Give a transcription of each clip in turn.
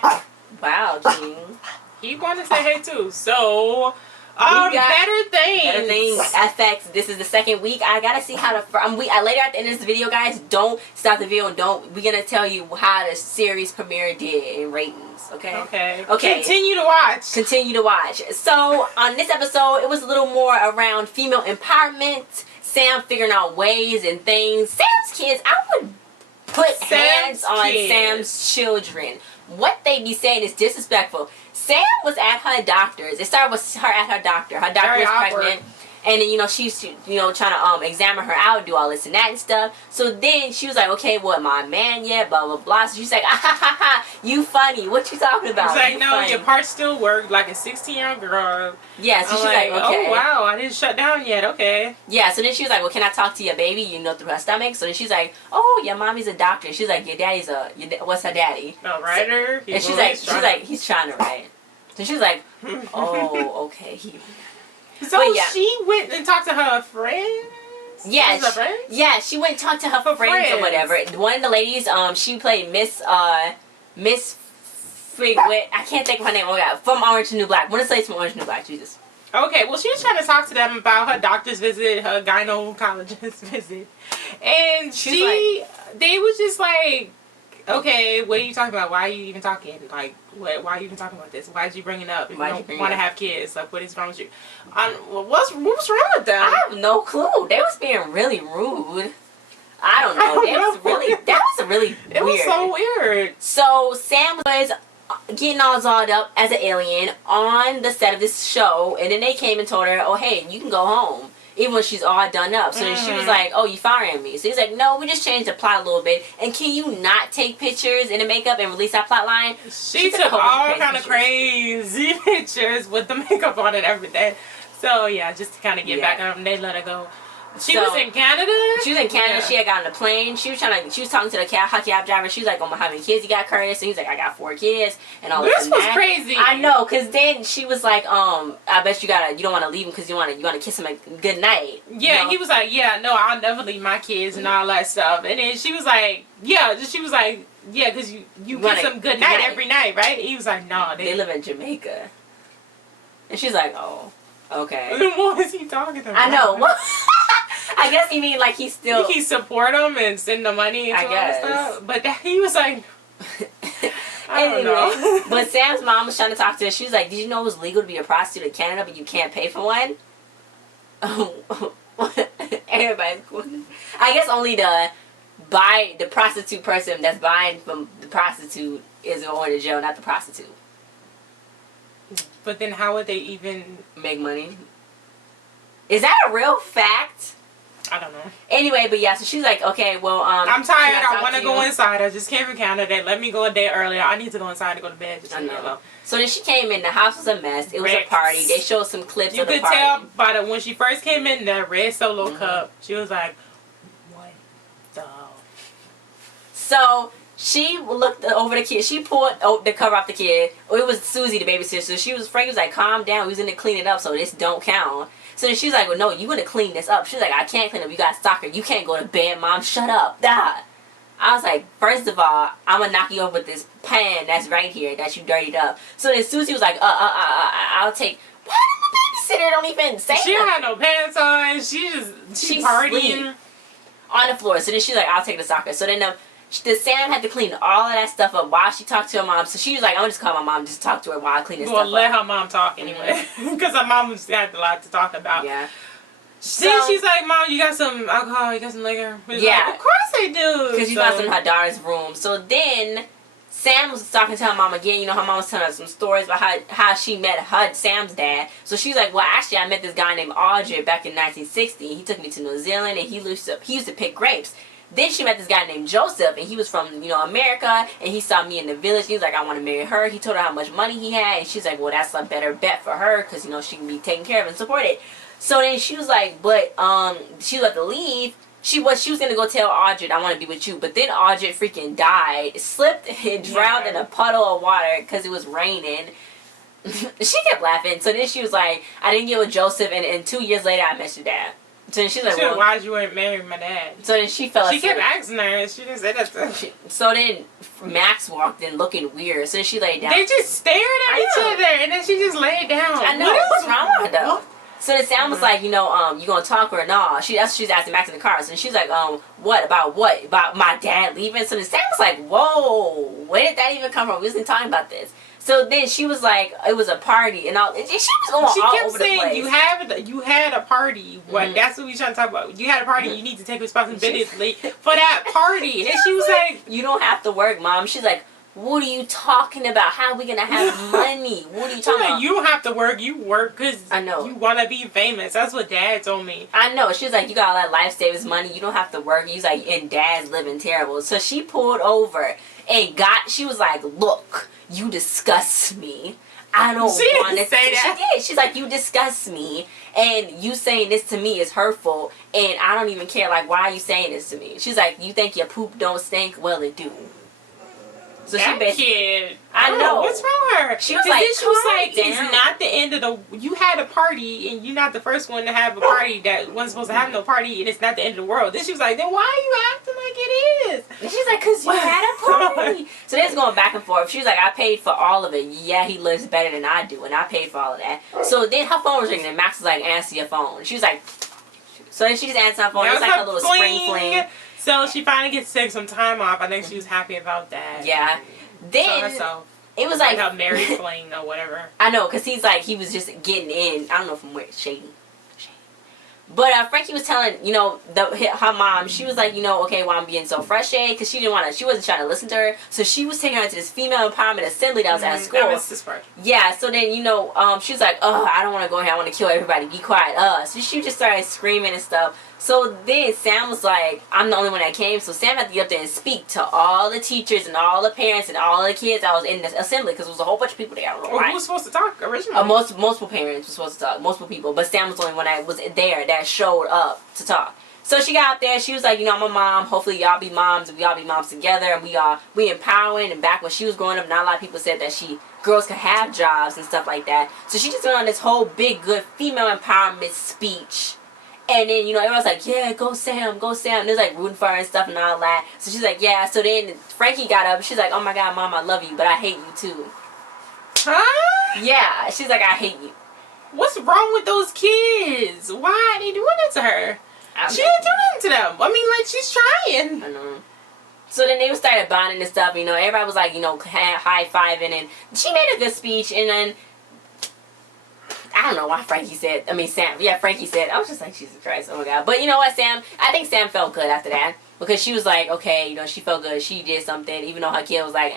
back. Wow, Jean. He wanted to say hey too. So, better things. Better things. FX. This is the second week. I gotta see how the later at the end of this video, guys. Don't stop the video. We're gonna tell you how the series premiere did in ratings. Okay. Okay. Continue to watch. Continue to watch. So on this episode, it was a little more around female empowerment. Sam figuring out ways and things. Sam's kids. I would put hands on Sam's children. What they be saying is disrespectful. Sam was at her doctor's. It started with her at her doctor. Her doctor was pregnant. And then, she's, trying to examine her out, do all this and that and stuff. So then she was like, okay, what, my man yet? Blah, blah, blah. So she's like, you funny. What you talking about? She's like, no, funny. Your parts still work like a 16-year-old girl. Yeah, so she's like, okay. Oh, wow, I didn't shut down yet. Okay. Yeah, so then she was like, well, can I talk to your baby? Through her stomach. So then she's like, oh, your mommy's a doctor. She's like, your daddy's what's her daddy? A writer. And she's like, he's trying to write. So she's like, oh, okay. So she went and talked to her friends? Yeah, she went and talked to her friends or whatever. One of the ladies, she played Miss Figwit. I can't think of her name. Oh, yeah, from Orange is the New Black. One of the ladies from Orange is the New Black, Jesus. Okay, well, she was trying to talk to them about her doctor's visit, her gynecologist visit. And they was just like, okay, what are you talking about? Why are you even talking? Like, why are you even talking about this? Why did you bring it up? If you don't want to have kids, like, what is wrong with you? What's wrong with them? I have no clue. They was being really rude. I don't know. That was really weird. It was so weird. So Sam was getting all dolled up as an alien on the set of this show, and then they came and told her, oh, hey, you can go home. Even when she's all done up. So then she was like, oh, you firing me. So he's like, no, we just changed the plot a little bit. And can you not take pictures in the makeup and release that plot line? She took all kind of crazy pictures with the makeup on and everything. So, yeah, just to kind of get back on them, they let her go. She was in Canada? She was in Canada. Yeah. She had gotten on a plane. She was talking to the cab driver. She was like, oh, how many kids you got, Curtis? And he's like, I got 4 kids. And all this was crazy. I know, because then she was like, I bet you don't want to leave him because you want to kiss him a good night. Yeah, he was like, yeah, no, I'll never leave my kids and all that stuff. And then she was like, yeah, because you kiss them good night every night, right? He was like, no. They live in Jamaica. And she's like, oh, okay. What is he talking about? I know. I guess you mean like he support them and send the money and all that stuff. But he was like, I don't know. But Sam's mom was trying to talk to her. She was like, did you know it was legal to be a prostitute in Canada, but you can't pay for one? Everybody's cool. I guess only the prostitute person that's buying from the prostitute is going to jail, not the prostitute. But then how would they even make money? Is that a real fact? I don't know. Anyway, but yeah, so she's like, okay, well, I'm tired. I want to go inside. I just came from Canada. Let me go a day earlier. I need to go inside and go to bed. Just so then she came in. The house was a mess. It was a party. They showed some clips of the party. You could tell by when she first came in, that red Solo cup. She was like, what the? So she looked over the kid. She pulled the cover off the kid. It was Susie, the babysitter. So Frank was like, calm down. We was in to clean it up, so this don't count. So then she was like, well, no, you want to clean this up. She was like, I can't clean up. You got soccer. You can't go to bed, Mom. Shut up. I was like, first of all, I'm going to knock you over with this pan that's right here that you dirtied up. So then Susie was like, I'll take. Why did the babysitter don't even say She don't have no pants on. She's partying. On the floor. So then she's like, I'll take the soccer. So then Sam had to clean all of that stuff up while she talked to her mom. So she was like, I'm going to just call my mom, just talk to her while I clean this stuff up. Well, let her mom talk anyway. Because her mom had a lot to talk about. Yeah. Then she's like, Mom, you got some alcohol? You got some liquor? Yeah. Like, of course I do. Because she found some in her daughter's room. So then Sam was talking to her mom again. Her mom was telling her some stories about how she met Sam's dad. So she's like, well, actually, I met this guy named Audrey back in 1960. He took me to New Zealand, and he used to pick grapes. Then she met this guy named Joseph, and he was from, America, and he saw me in the village. He was like, I want to marry her. He told her how much money he had, and she's like, well, that's a better bet for her, because, she can be taken care of and supported. So then she was like, but, she was about to leave. She was going to go tell Audrey, I want to be with you. But then Audrey freaking died, slipped and drowned in a puddle of water because it was raining. She kept laughing. So then she was like, I didn't get with Joseph, and 2 years later, I met your dad. So then she's like, well, why'd you weren't married my dad? So then she fell asleep. She kept asking her, and she didn't say that stuff. So then Max walked in looking weird. So then she laid down. They just stared at each other, and then she just laid down. I know. What's wrong with her, though? So then Sam was like, you gonna talk or not? That's what she's asking Max in the car. So she's like, what? About my dad leaving? So then Sam was like, whoa, where did that even come from? We wasn't talking about this. So then she was like, it was a party and all. And she was going all over the place. She kept saying, you had a party. What? That's what we trying to talk about. You had a party. You need to take responsibility for that party. And she was like, you don't have to work, Mom. She's like, what are you talking about? How are we going to have money? What are you talking about? You don't have to work. You work because I know. You want to be famous. That's what Dad told me. I know. She's like, you got all that life savings money. You don't have to work. He's like, and Dad's living terrible. So she pulled over and she was like, look, you disgust me. I don't want to say that. She did. She's like, you disgust me. And you saying this to me is hurtful. And I don't even care. Like, why are you saying this to me? She's like, you think your poop don't stink? Well, it do. So that kid. I know. What's wrong with her? She was like, it's not the end of the. You had a party, and you're not the first one to have a party that wasn't supposed to have no party, and it's not the end of the world. Then she was like, then why are you acting like it is? And she's like, because you had a party. So they're going back and forth. She was like, I paid for all of it. Yeah, he lives better than I do, and I paid for all of that. So then her phone was ringing, and Max was like, answer your phone. She was like, so then she just answered her phone. It was like a little spring fling. So she finally gets to take some time off. I think she was happy about that. Yeah. Then it was like a married fling or whatever. I know, because he was just getting in. I don't know from where. Shady. But Frankie was telling, her mom, she was like, okay, well, I'm being so frustrated because she wasn't trying to listen to her. So she was taking her to this female empowerment assembly that was at school. That was this part. Yeah, so then, she was like, I don't want to go here. I want to kill everybody. Be quiet. So she just started screaming and stuff. So then Sam was like, I'm the only one that came. So Sam had to get up there and speak to all the teachers and all the parents and all the kids that was in the assembly because there was a whole bunch of people there. I don't know why. Who was supposed to talk originally? Multiple parents were supposed to talk. Multiple people. But Sam was the only one that was there that showed up to talk. So she got up there. She was like, I'm a mom. Hopefully y'all be moms and we all be moms together. And we empowering. And back when she was growing up, not a lot of people said that girls could have jobs and stuff like that. So she just went on this whole big, good female empowerment speech. And then, everyone's like, yeah, go Sam, go Sam. And there's like rooting for her and stuff and all that. So she's like, yeah. So then Frankie got up. She's like, oh my God, Mom, I love you, but I hate you too. Huh? Yeah. She's like, I hate you. What's wrong with those kids? Why are they doing that to her? She didn't do nothing to them. I mean, like, she's trying. I know. So then they started bonding and stuff. Everybody was like, high-fiving. And she made a good speech. And then I don't know why Sam. Yeah, Frankie said. I was just like, Jesus Christ, oh my God. But you know what, Sam? I think Sam felt good after that. Because she was like, okay, she felt good. She did something. Even though her kid was like,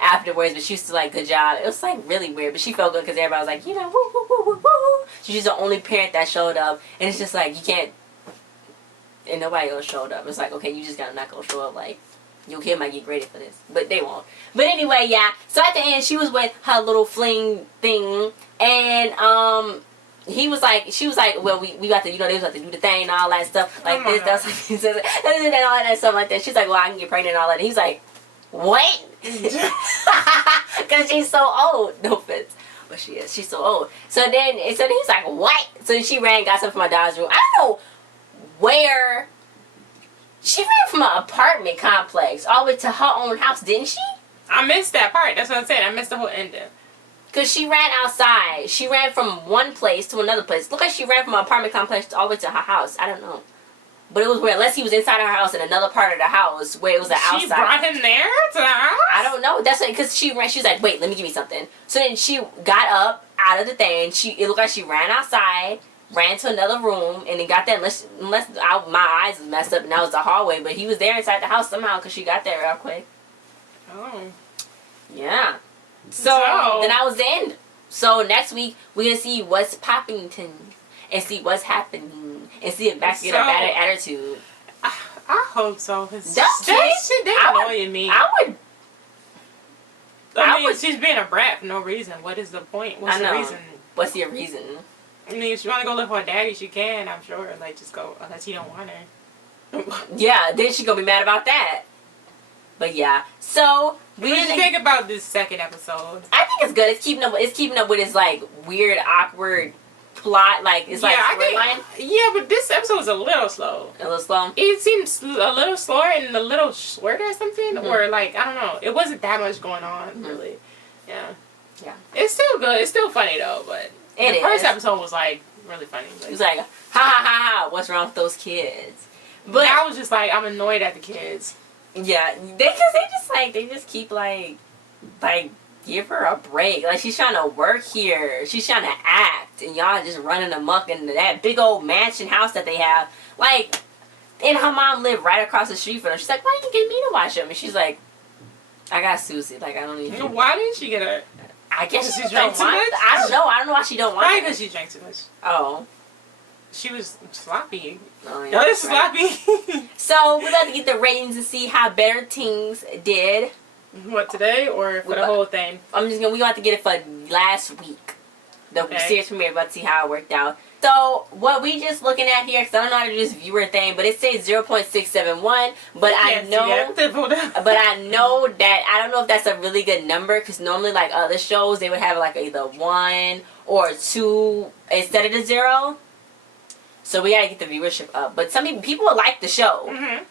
afterwards. But she was still like, good job. It was like really weird. But she felt good because everybody was like, woo, woo, woo, woo, woo. She's the only parent that showed up. And it's just like, you can't. And nobody else showed up. It's like, okay, you just gotta not go show up. Like, your kid might get graded for this. But they won't. But anyway, yeah. So at the end, she was with her little fling thing. And she was like, well, we got to, they was about to do the thing and all that stuff. Like this, that's and all that stuff like that. She's like, well, I can get pregnant and all that. And he's like, what? Because she's so old. No offense. But she is. She's so old. So then he's like, what? So then she ran and got something from my daughter's room. I don't know where. She ran from an apartment complex all the way to her own house, didn't she? I missed that part. That's what I'm saying. I missed the whole ending. Because she ran outside. She ran from one place to another place. Look like she ran from an apartment complex all the way to her house. I don't know. But it was where, unless he was inside her house in another part of the house where it was the outside. She brought him there to the house? I don't know. That's because she ran. She was like, wait, let me give me something. So then she got up out of the thing. It looked like she ran outside, ran to another room, and then got there. Unless my eyes was messed up and that was the hallway. But he was there inside the house somehow because she got there real quick. Oh. Yeah. So then I was the end. So next week we're gonna see what's poppington and see what's happening and see if Max get a better attitude. I hope so. Cause that shit annoying me. I mean, she's being a brat for no reason. What is the point? What's the reason? What's your reason? I mean, if she want to go live with her daddy, she can. I'm sure. Like, just go unless you don't want her. Yeah, then she gonna be mad about that. But yeah, so what do you think about this second episode? I think it's good. It's keeping up with his like weird, awkward plot, like it's like storyline. Yeah, but this episode was a little slow. A little slow. It seems a little slower and a little shorter or something, or like I don't know. It wasn't that much going on really. Yeah. Yeah. It's still good. It's still funny though, but the first episode was like really funny. Like, it was like ha ha ha ha. What's wrong with those kids? But I was just like, I'm annoyed at the kids. Yeah, they just keep like give her a break. Like she's trying to work here. She's trying to act, and y'all just running amok in that big old mansion house that they have. Like, and her mom lived right across the street from them. She's like, why didn't you get me to watch them? And she's like, I got Susie. Like I don't need you. Why didn't she get her? I guess she drank too much. I don't know. I don't know why she don't want. Probably because she drank too much. Oh. She was sloppy. Oh, yeah, no, this is sloppy. So we're about to get the ratings and see how Better Things did. What, today or for the whole thing? We got to get it for last week. The series premiere. About to see how it worked out. So what we just looking at here, because I don't know how to do this viewer thing, but it says 0.671. But I know that I don't know if that's a really good number, because normally like other shows they would have like either 1 or 2 instead of the 0. So we gotta get the viewership up. But some people like the show,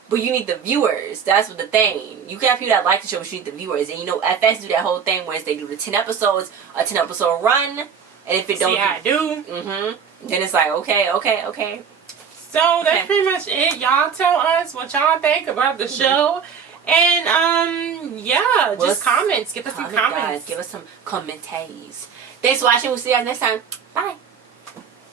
but you need the viewers. That's what the thing. You can have people that like the show, but you need the viewers. And you know, FX do that whole thing where they do the 10 episodes, a 10 episode run, and if it don't, then it's like okay. So that's pretty much it. Y'all tell us what y'all think about the show, and just comments. Give us some comments. Guys. Give us some commentaries. Thanks for watching. We'll see you guys next time. Bye.